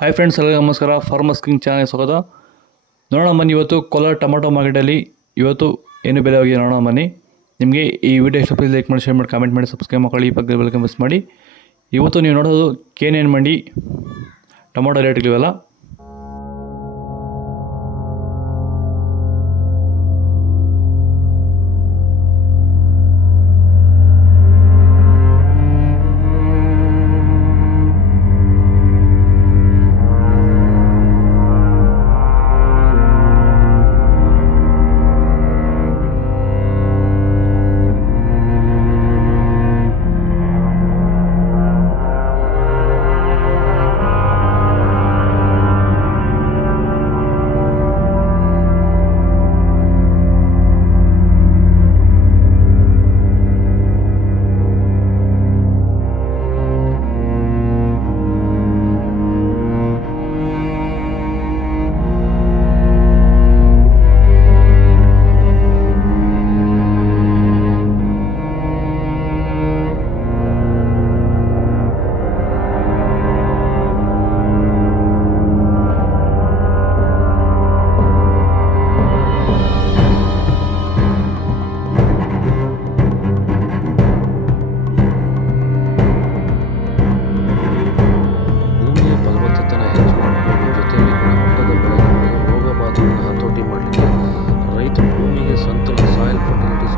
Hi friends, ಎಲ್ಲರಿಗೂ ನಮಸ್ಕಾರ. Farmers king ಚಾನಲ್ಗೆ ಸ್ವಾಗತ. ನೋಡೋಣ ಬನ್ನಿ, ಇವತ್ತು ಕೋಲಾರ ಟೊಮಾಟೊ ಮಾರ್ಕೆಟಲ್ಲಿ ಇವತ್ತು ಏನು ಬೆಲೆ ಹೋಗಿದೆ ನೋಡೋಣ ಬನ್ನಿ. ನಿಮಗೆ ಈ ವಿಡಿಯೋ ಇಷ್ಟ ಪ್ಲೀಸ್ ಲೈಕ್ ಮಾಡಿ, ಶೇರ್ ಮಾಡಿ, ಕಾಮೆಂಟ್ ಮಾಡಿ, ಸಬ್ಸ್ಕ್ರೈಬ್ ಮಾಡಿ, ಈ ಪಕ್ಕದ ಬೆಲ್ ಮಿಸ್ ಮಾಡಿ. ಇವತ್ತು ನೀವು ನೋಡೋದು KNN ಮಂಡಿ ಟೊಮಾಟೊ ರೇಟ್ಗಳಿವೆಲ್ಲ. ರೈತರು ಭೂಮಿಗೆ ಸಂತುಲನ ಸಾಯಿಲ್ ಫರ್ಟಿಲಿಟೀಸ್